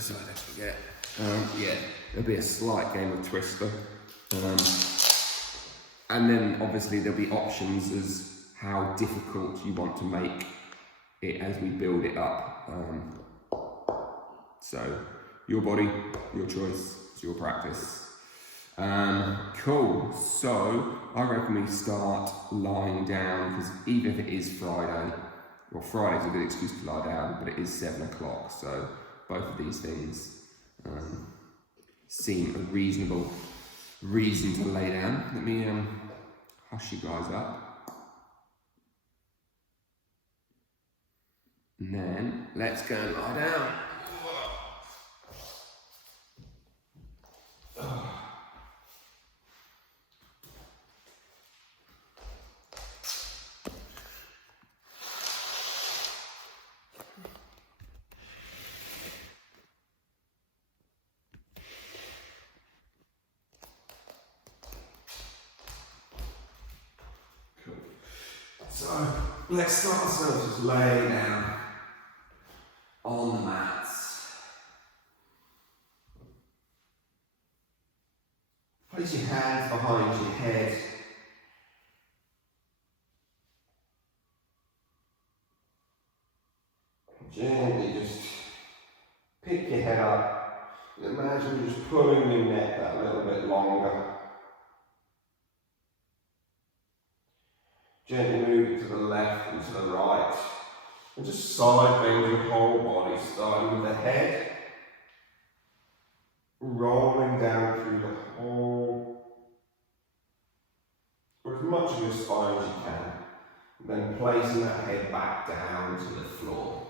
so I don't forget. Yeah, there'll be a slight game of Twister. And then obviously there'll be options as how difficult you want to make it as we build it up. So your body, your choice, it's your practice. Cool, so I reckon we start lying down, because even if it is Friday, well, Friday's a good excuse to lie down, but it is 7 o'clock, so both of these things seem a reasonable reason to lay down. Let me hush you guys up. And then let's go and lie down. So let's start ourselves just laying down on the mats. Place your hands behind your head. Gently just pick your head up. Imagine just pulling your neck that little bit longer. Gently move it to the left and to the right. And just side bend your whole body, starting with the head, rolling down through the whole, or as much of your spine as you can. And then placing that head back down to the floor.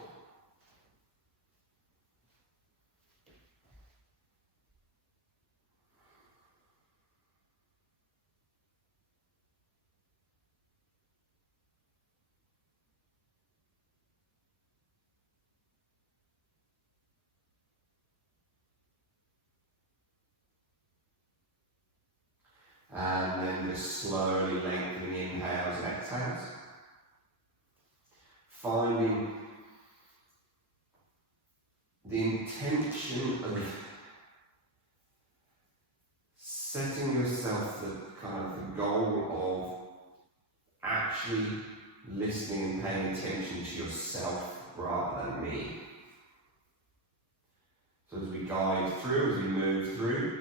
And then just slowly lengthening inhales and exhales. Finding the intention of setting yourself the kind of the goal of actually listening and paying attention to yourself rather than me. So as we guide through, as we move through,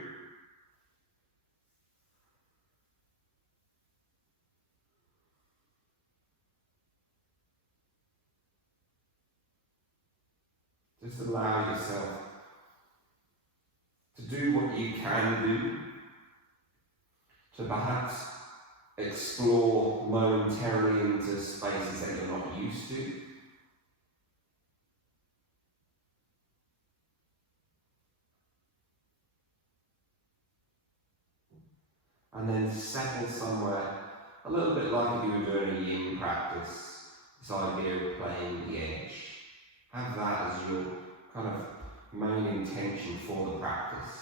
just allow yourself to do what you can do, to perhaps explore momentarily into spaces that you're not used to. And then settle somewhere, a little bit like if you were doing a yin practice, this idea of playing the edge. Have that as your kind of main intention for the practice.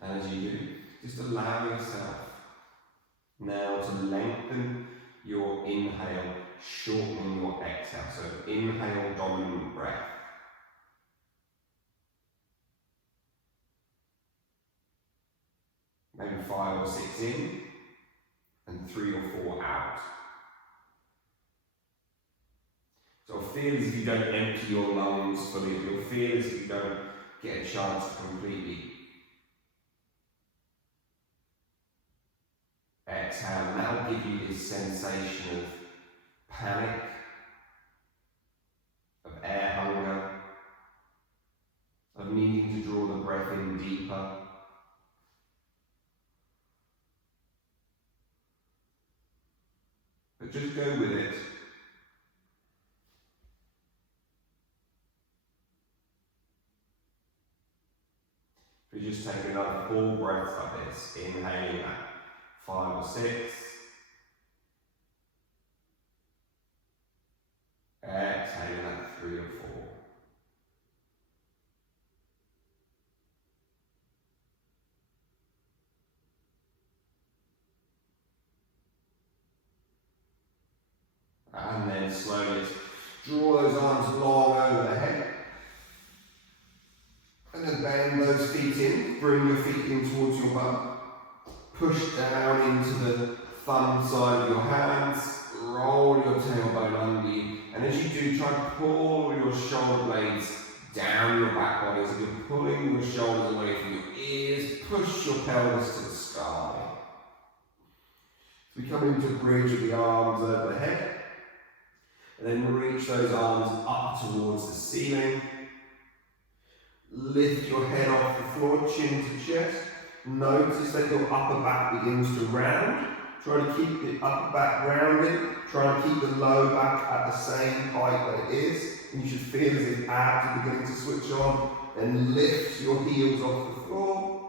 And as you do, just allow yourself now to lengthen your inhale, shortening your exhale. So inhale, dominant breath. Maybe 5 or 6 in, and 3 or 4 out. So feel as if you don't empty your lungs fully. You'll feel as if you don't get a chance to completely exhale, and that will give you this sensation of panic, of air hunger, of needing to draw the breath in deeper. But just go with it. If we just take another 4 breaths like this, inhaling that 5 or 6. Exhaling that 3 or 4. then slowly draw those arms long over the head. And then bend those feet in, bring your feet in towards your bum. Push down into the thumb side of your hands, roll your tailbone under you. And as you do, try and pull your shoulder blades down your back body. So you're pulling your shoulders away from your ears, push your pelvis to the sky. So we come into a bridge with the arms over the head. And then reach those arms up towards the ceiling. Lift your head off the floor, chin to chest. Notice that your upper back begins to round. Try to keep the upper back rounded. Try to keep the lower back at the same height that it is. And you should feel as if abs are beginning to switch on. Then lift your heels off the floor.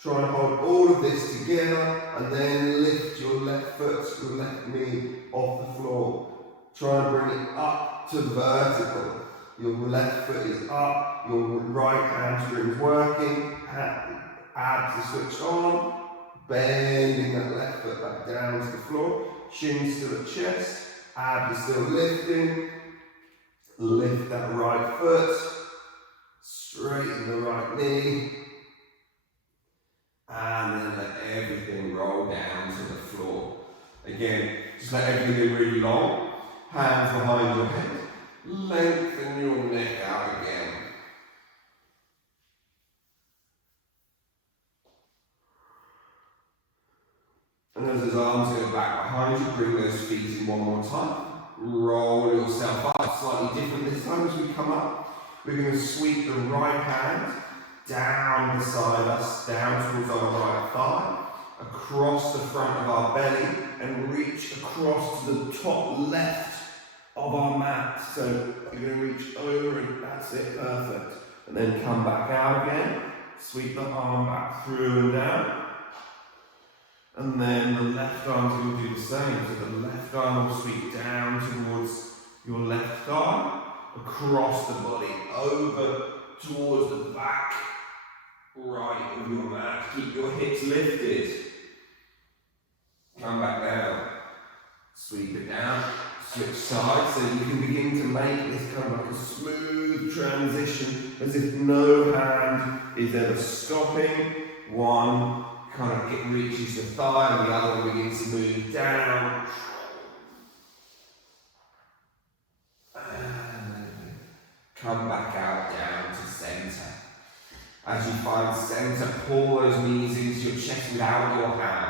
Try and hold all of this together. And then lift your left foot, your left knee off the floor. Try and bring it up to vertical. Your left foot is up, your right hamstring is working, abs are switched on, bending that left foot back down to the floor, chin still at chest, abs are still lifting, lift that right foot, straighten the right knee, and then let everything roll down to the floor. Again, just let everything be really long, hands behind your head. Lengthen your neck out again. And as those arms go back behind you, bring those feet in one more time. Roll yourself up, slightly different this time as we come up. We're going to sweep the right hand down beside us, down towards our right thigh, across the front of our belly, and reach across to the top left of our mat. So you're going to reach over and that's it, perfect. And then come back out again, sweep the arm back through and down. And then the left arm's going to do the same. So the left arm will sweep down towards your left thigh, across the body, over towards the back right of your mat. Keep your hips lifted. Come back down. Sweep it down. Switch sides so you can begin to make this kind of like a smooth transition as if no hand is ever stopping. One kind of reaches the thigh and the other one begins to move down. And come back out down to centre. As you find centre, pull those knees into your chest without your hands.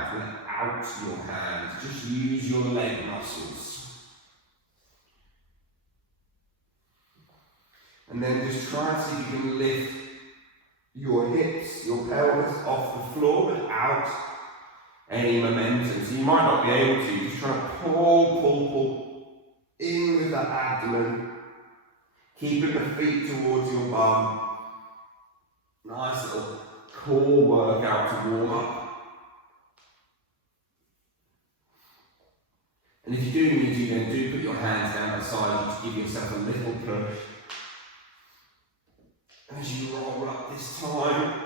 Just use your leg muscles. And then just try and see if you can lift your hips, your pelvis off the floor without any momentum. So you might not be able to. Just try to pull in with that abdomen. Keeping the feet towards your bum. Nice little core workout to warm up. And if you do need to, then do put your hands down beside you to give yourself a little push. As you roll up this time,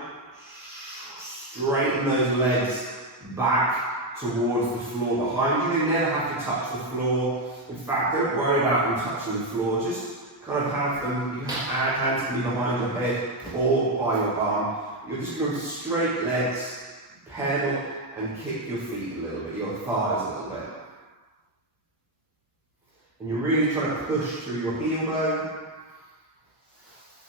straighten those legs back towards the floor behind you. You never have to touch the floor. In fact, don't worry about them touching the floor. Just kind of have them, you have hands can be behind your head or by your bum. You're just going straight legs, pedal and kick your feet a little bit, your thighs a little bit. And you're really trying to push through your heel bone.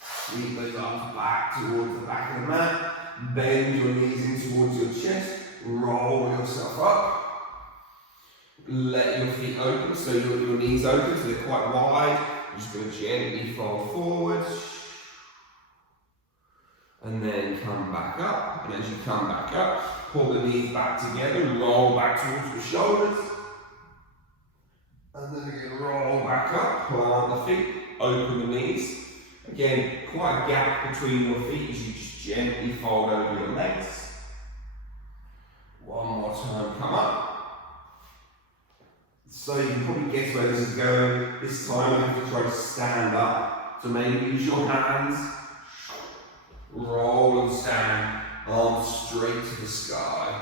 Sweep those arms back towards the back of the mat. Bend your knees in towards your chest. Roll yourself up. Let your feet open, so your knees open, so they're quite wide. You're just going to gently fold forward. And then come back up. And as you come back up, pull the knees back together. Roll back towards your shoulders. And then again, roll back up. Plant the feet. Open the knees. Again, quite a gap between your feet as you just gently fold over your legs. One more time, come up. So you can probably guess where this is going. This time you have to try to stand up. So maybe use your hands. Roll and stand, arms straight to the sky.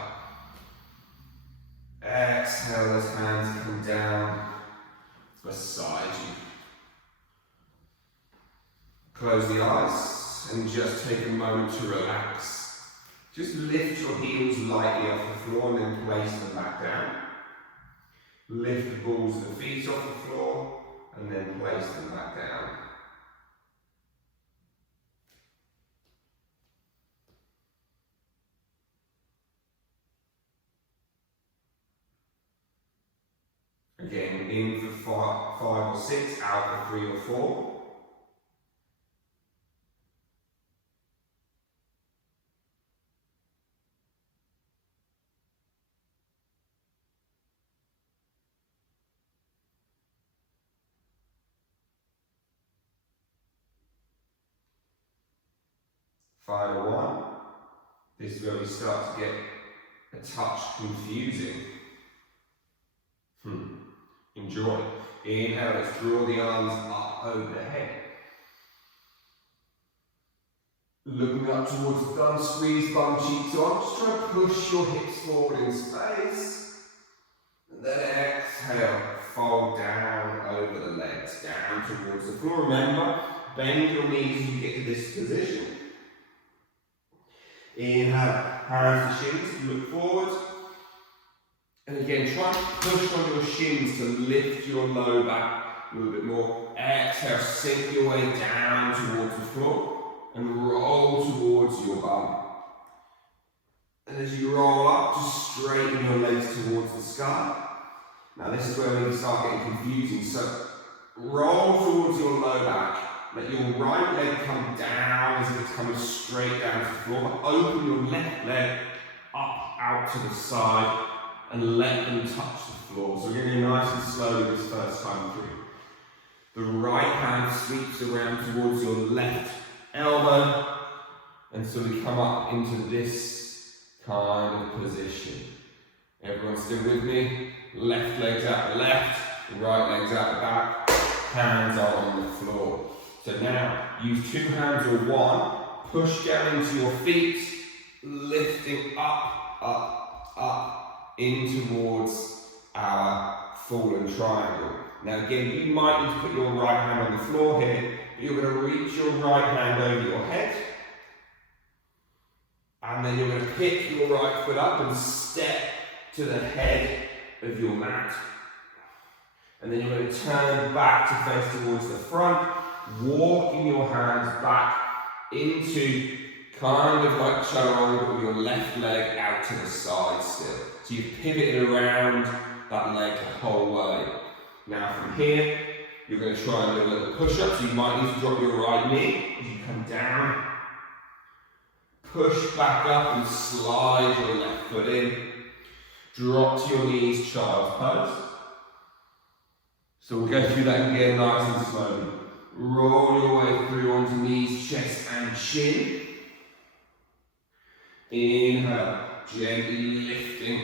Exhale, those hands come down. beside you. Close the eyes and just take a moment to relax. Just lift your heels lightly off the floor and then place them back down. Lift the balls of the feet off the floor and then place them back down. Again, in for 5 or 6, out for 3 or 4. Final one. This is where we start to get a touch confusing. Enjoy. Inhale, let's draw the arms up overhead. Looking up towards the thumb, squeeze bum cheeks on. Just try to push your hips forward in space. And then exhale, fold down over the legs, down towards the floor. Remember, bend your knees as you get to this position. Inhale, hands to shins, look forward. And again, try to push on your shins to lift your low back a little bit more. Exhale, sink your way down towards the floor and roll towards your bum. And as you roll up, just straighten your legs towards the sky. Now this is where we start getting confusing. So roll towards your low back. Let your right leg come down as if it's coming straight down to the floor. Open your left leg up, out to the side, and let them touch the floor. So we're going to do nice and slowly this first time through. The right hand sweeps around towards your left elbow, and so we come up into this kind of position. Everyone still with me? Left leg's out the left, right leg's out the back, hands are on the floor. So now, use 2 hands or 1, push down into your feet, lifting up, up, up, in towards our fallen triangle. Now again, you might need to put your right hand on the floor here, but you're going to reach your right hand over your head, and then you're going to pick your right foot up and step to the head of your mat. And then you're going to turn back to face towards the front, walking your hands back into kind of like chaturanga, but with your left leg out to the side still. So you've pivoted around that leg the whole way. Now from here, you're going to try and do a little push-up. So you might need to drop your right knee as you come down. Push back up and slide your left foot in. Drop to your knees, child's pose. So we'll go through that again nice and slowly. Roll your way through onto knees, chest and chin. Inhale, gently lifting,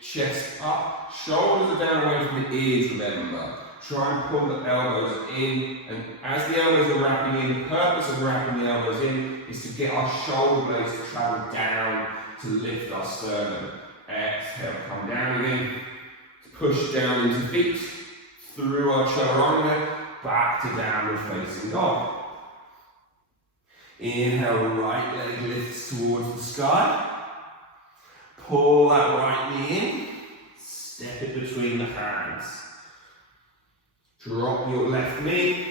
chest up, shoulders are down away from the ears, remember. Try and pull the elbows in, and as the elbows are wrapping in, the purpose of wrapping the elbows in is to get our shoulder blades to travel down to lift our sternum. Exhale, come down again, push down into feet, through our chaturanga, back to downward facing dog. Inhale, right leg lifts towards the sky. Pull that right knee in, step it between the hands. Drop your left knee,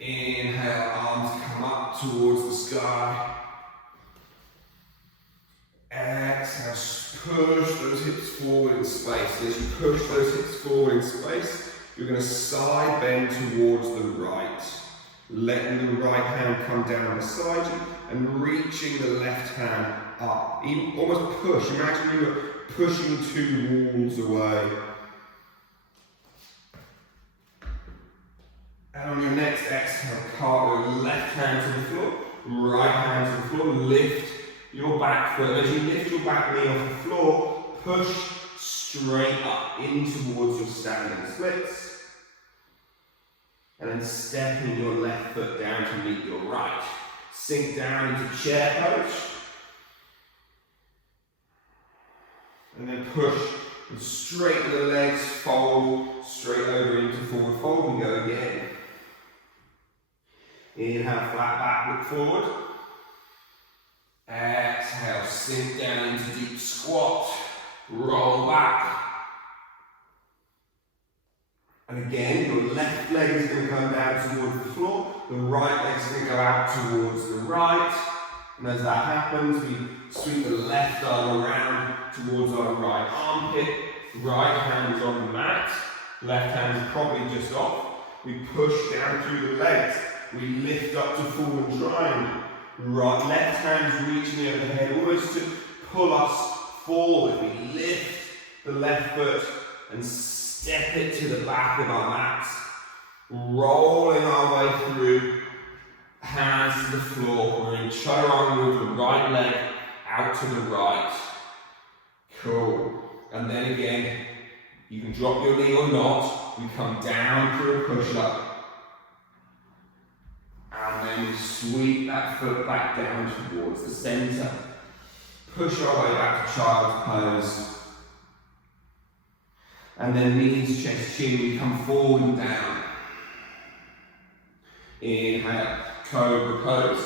inhale, arms come up towards the sky. Exhale, push those hips forward in space. As you push those hips forward in space, you're going to side bend towards the right. Letting the right hand come down beside you and reaching the left hand up. Even almost push. Imagine you were pushing 2 walls away. And on your next exhale, cartwheel, left hand to the floor, right hand to the floor, lift your back foot. As you lift your back knee off the floor, push straight up in towards your standing splits. And then stepping your left foot down to meet your right. Sink down into chair pose. And then push and straighten the legs, fold straight over into forward fold. We go again. Inhale, flat back, look forward. Exhale, sink down into deep squat. Roll back. And again, your left leg is going to come down towards the floor. The right leg is going to go out towards the right. And as that happens, we sweep the left arm around towards our right armpit. Right hand is on the mat. Left hand is probably just off. We push down through the legs. We lift up to forward triangle. Right, left hand is reaching over the head, almost to pull us forward. We lift the left foot and step it to the back of our mats. Rolling our way through, hands to the floor. We're in chaturanga with the right leg out to the right. Cool. And then again, you can drop your knee or not. We come down through a push-up. And then we sweep that foot back down towards the centre. Push our way back to child's pose. And then knees, chest, chin, we come forward and down. Inhale, cobra pose.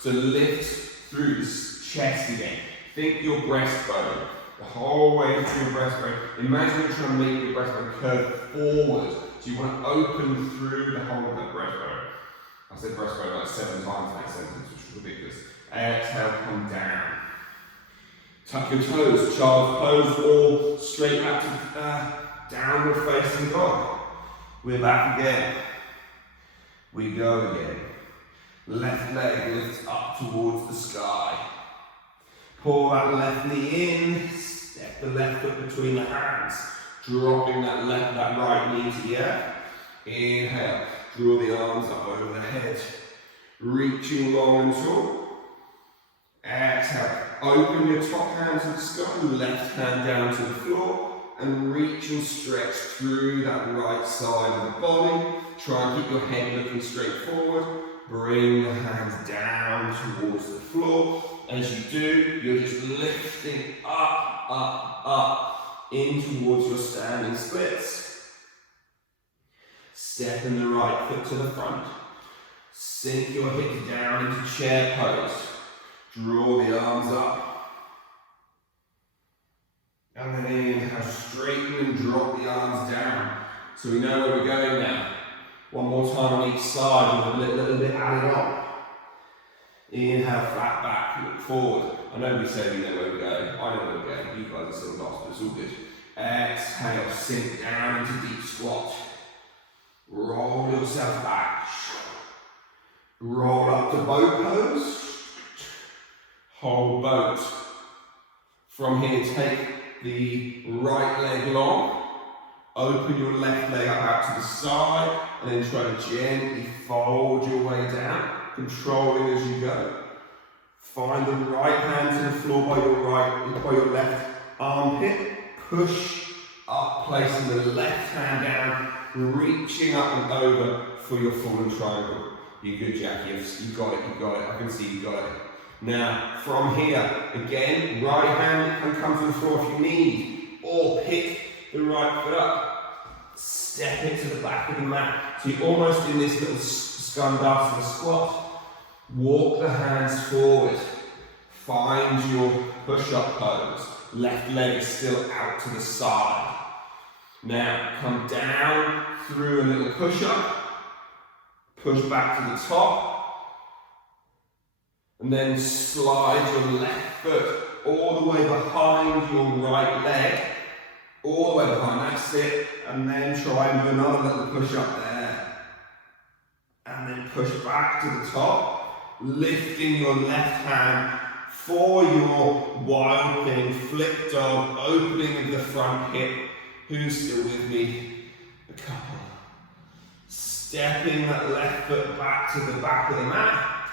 So lift through the chest again. Think your breastbone. The whole way through your breastbone. Imagine you're trying to make your breastbone curve forward. So you want to open through the whole of the breastbone. I said breastbone like 7 times in that sentence, which is ridiculous. Exhale, come down. Tuck your toes, child's pose, or straight back to downward facing dog. We're back again. We go again. Left leg lifts up towards the sky. Pull that left knee in, step the left foot between the hands, dropping that right knee to the earth. Inhale, draw the arms up over the head, reaching long and tall. Exhale, open your top hand to the sky, left hand down to the floor, and reach and stretch through that right side of the body. Try and keep your head looking straight forward. Bring the hands down towards the floor. As you do, you're just lifting up, up, up, in towards your standing splits. Step in the right foot to the front. Sink your hips down into chair pose. Draw the arms up. And then inhale, straighten and drop the arms down. So we know where we're going now. One more time on each side with a little bit added on. Inhale, flat back, look forward. I know we say we know where we're going. I know where we're going. You guys are still lost, but it's all good. Exhale, sink down into deep squat. Roll yourself back. Roll up to boat pose. Hold boat. From here, take the right leg long. Open your left leg up out to the side. And then try to gently fold your way down. Controlling as you go. Find the right hand to the floor by your left armpit. Push up, placing the left hand down. Reaching up and over for your fallen triangle. You're good, Jack. You got it, you got it. I can see you got it. Now, from here, again, right hand can come to the floor if you need. Or pick the right foot up. Step it to the back of the mat. So you're almost in this little skandasana squat. Walk the hands forward. Find your push-up pose. Left leg is still out to the side. Now, come down through a little push-up, push back to the top, and then slide your left foot all the way behind your right leg, all the way behind, that's it, and then try and do another little push-up there. And then push back to the top, lifting your left hand for your wild thing, flip dog, opening of the front hip. Who's still with me? A couple. Stepping that left foot back to the back of the mat.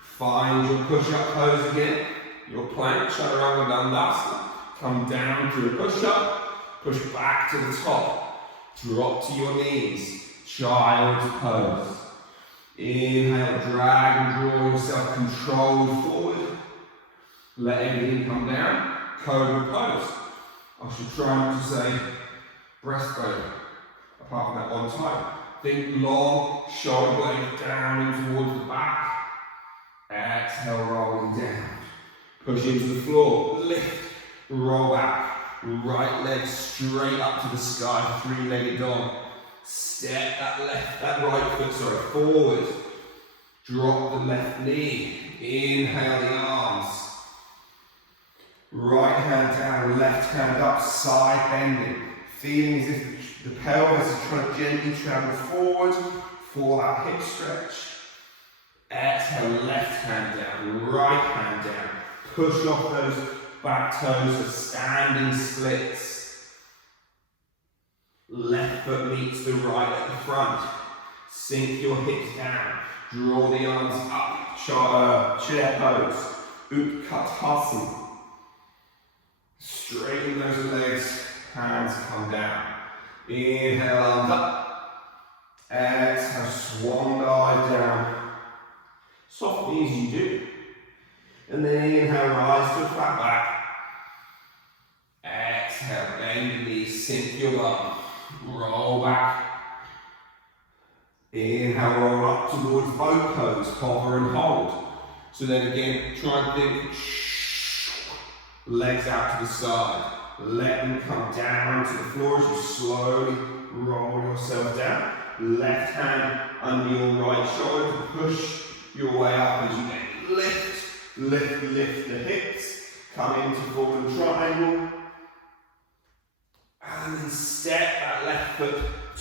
Find your push-up pose again. Your plank, chaturanga dandasana. Come down to a push-up. Push back to the top. Drop to your knees. Child's pose. Inhale, drag and draw yourself controlled forward. Let everything come down. Cobra pose. I should try not to say breastbone. apart from that one time. Think long, shoulder blade down in towards the back. Exhale, rolling down. Push into the floor, lift, roll back. Right leg straight up to the sky, three-legged dog. Step that right foot, forward. Drop the left knee. Inhale the arms. Right hand down, left hand up, side bending. Feeling as if the pelvis is trying to gently travel forward for that hip stretch. Exhale, left hand down, right hand down. Push off those back toes for standing splits. Left foot meets the right at the front. Sink your hips down. Draw the arms up. Chair pose. Utkatasana. Straighten those legs. Hands come down. Inhale, arms up. Exhale, swan dive down. Softly as you do. And then inhale, rise to a flat back. Exhale, bend the knees, sink your bum. Roll back. Inhale, roll up towards boat pose, hover and hold. So then again, try and think, legs out to the side. Let them come down to the floor as you slowly roll yourself down. Left hand under your right shoulder to push your way up as you then lift the hips. Come into forward triangle. And then step that left foot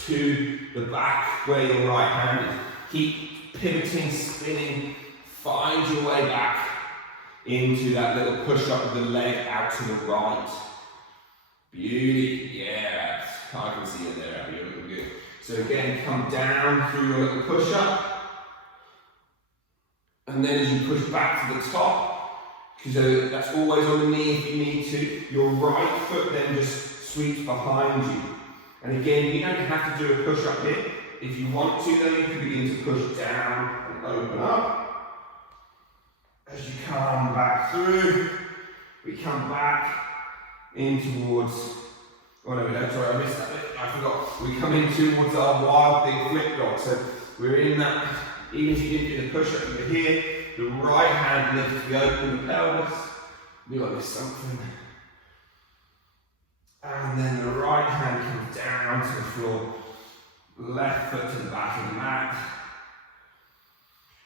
to the back where your right hand is. Keep pivoting, spinning. Find your way back into that little push up with the leg out to the right. Beauty, yeah, I can see it there, you're looking good. So again, come down through your little push up. And then as you push back to the top, because that's always on the knee if you need to, your right foot then just sweeps behind you. And again, you don't have to do a push up here. If you want to, then you can begin to push down and open up. As you come back through, we come back in towards, oh no, we don't, sorry, I missed that bit, I forgot. We come in towards our wild thing flip dog. So we're in that, even if you didn't do the push up, you're here, the right hand lifts, we open the pelvis, we got this something. And then the right hand comes down to the floor, left foot to the back of the mat.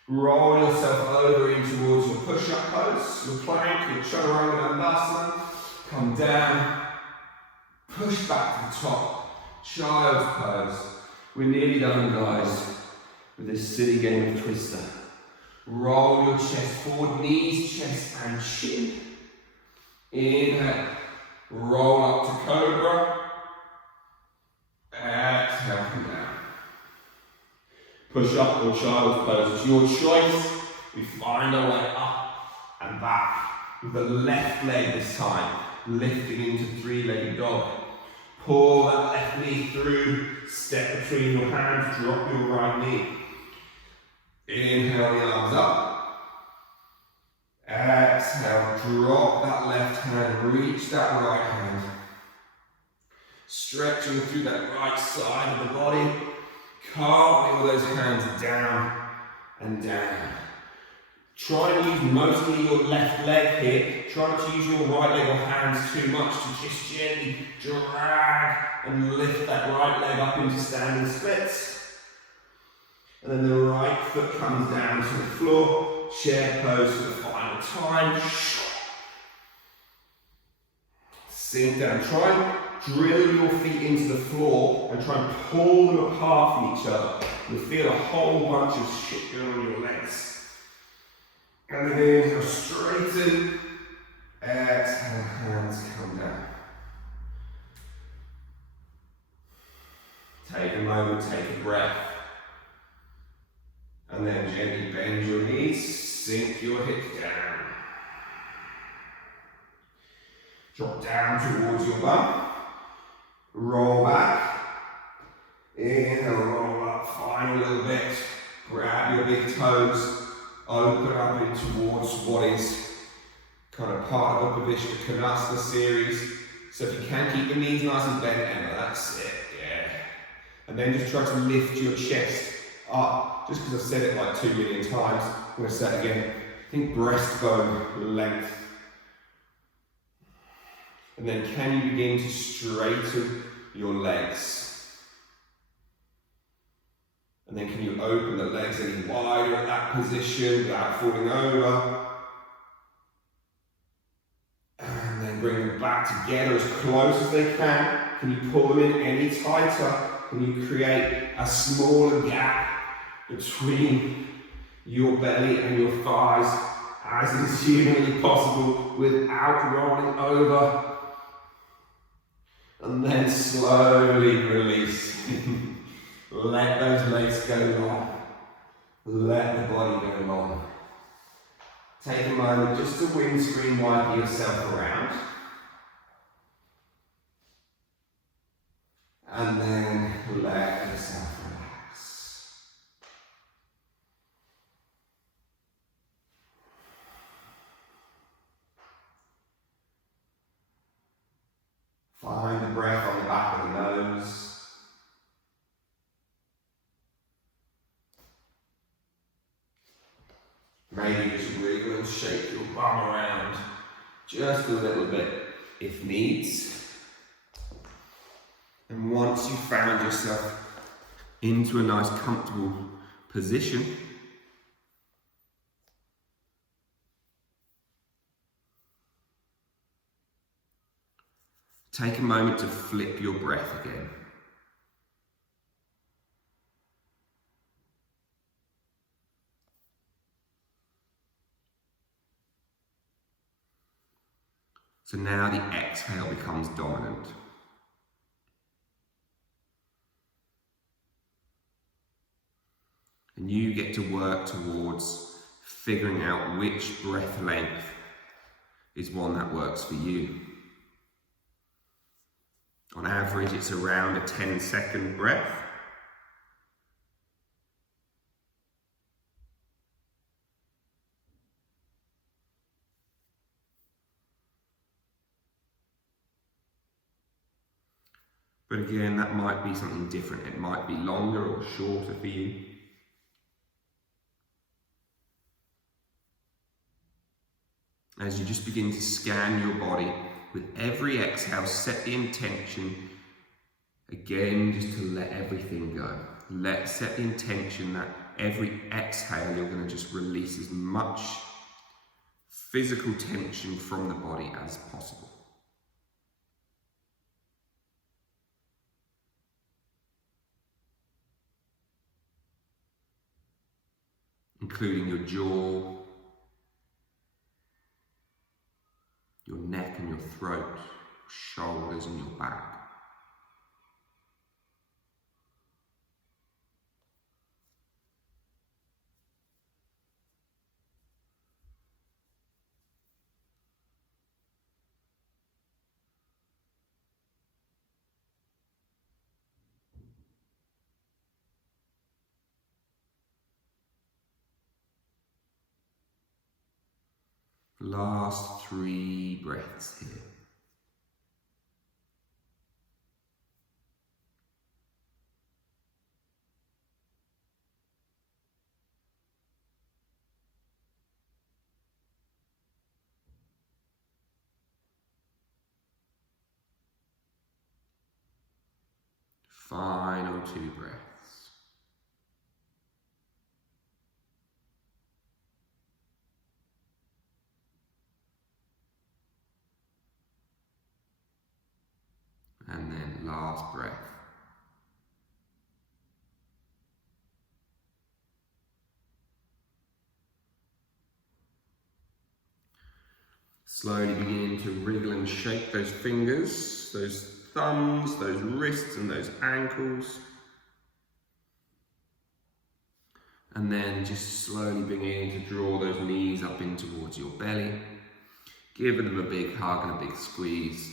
Roll yourself over in towards your push-up pose, your plank, your chaturanga. Come down, push back to the top, child's pose. We're nearly done, guys, with this silly game of twister. Roll your chest forward, knees, chest and chin. Inhale, roll up to cobra. Exhale, come down. Push up or child's pose. It's your choice. We find our way up and back with the left leg this time, lifting into three-legged dog. Pull that left knee through, step between your hands, drop your right knee. Inhale the arms up. Exhale, drop that left hand, reach that right hand. Stretching through that right side of the body. Cartwheel those hands down and down. Try and use mostly your left leg here. Try not to use your right leg or hands too much to just gently drag and lift that right leg up into standing splits. And then the right foot comes down to the floor. Chair pose for the final time. Sink down. Try and drill your feet into the floor and try and pull them apart from each other. You'll feel a whole bunch of shit going on your legs. And then inhale, straighten. Exhale, hands come down. Take a moment, take a breath. And then gently bend your knees, sink your hips down. Drop down towards your bum. Roll back. Inhale, roll up, find a little bit. Grab your big toes. Open up in towards what is kind of part of the Upavishta Konasana series. So if you can, keep the knees nice and bent, Emma, that's it, yeah. And then just try to lift your chest up. Just because I've said it like 2 million times, I'm going to say it again. Think breastbone length. And then can you begin to straighten your legs? And then can you open the legs any wider at that position without falling over? And then bring them back together as close as they can. Can you pull them in any tighter? Can you create a smaller gap between your belly and your thighs as is humanly possible without rolling over? And then slowly release. Let those legs go long. Let the body go long. Take a moment just to windscreen wipe yourself around. And then let yourself relax. Find the breath on the back of the nose. Maybe just wiggle and shake your bum around just a little bit if needs. And once you've found yourself into a nice comfortable position, take a moment to flip your breath again. So now the exhale becomes dominant. And you get to work towards figuring out which breath length is one that works for you. On average, it's around a 10-second breath. But again, that might be something different. It might be longer or shorter for you. As you just begin to scan your body, with every exhale, set the intention, again, just to let everything go. Set the intention that every exhale, you're going to just release as much physical tension from the body as possible. Including your jaw, your neck and your throat, your shoulders and your back. Last 3 breaths here. Final 2 breaths. And then last breath. Slowly begin to wriggle and shake those fingers, those thumbs, those wrists and those ankles. And then just slowly begin to draw those knees up in towards your belly. Give them a big hug and a big squeeze.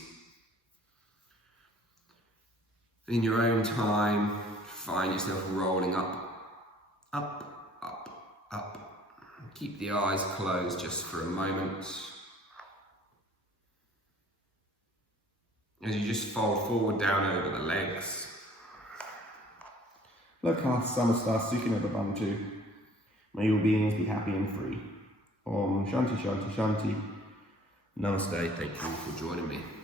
In your own time, find yourself rolling up, up, up, up. Keep the eyes closed just for a moment. As you just fold forward down over the legs. Lokah Samasta Sukhina Bhavantu. May your beings be happy and free. Om Shanti Shanti Shanti. Namaste. Thank you for joining me.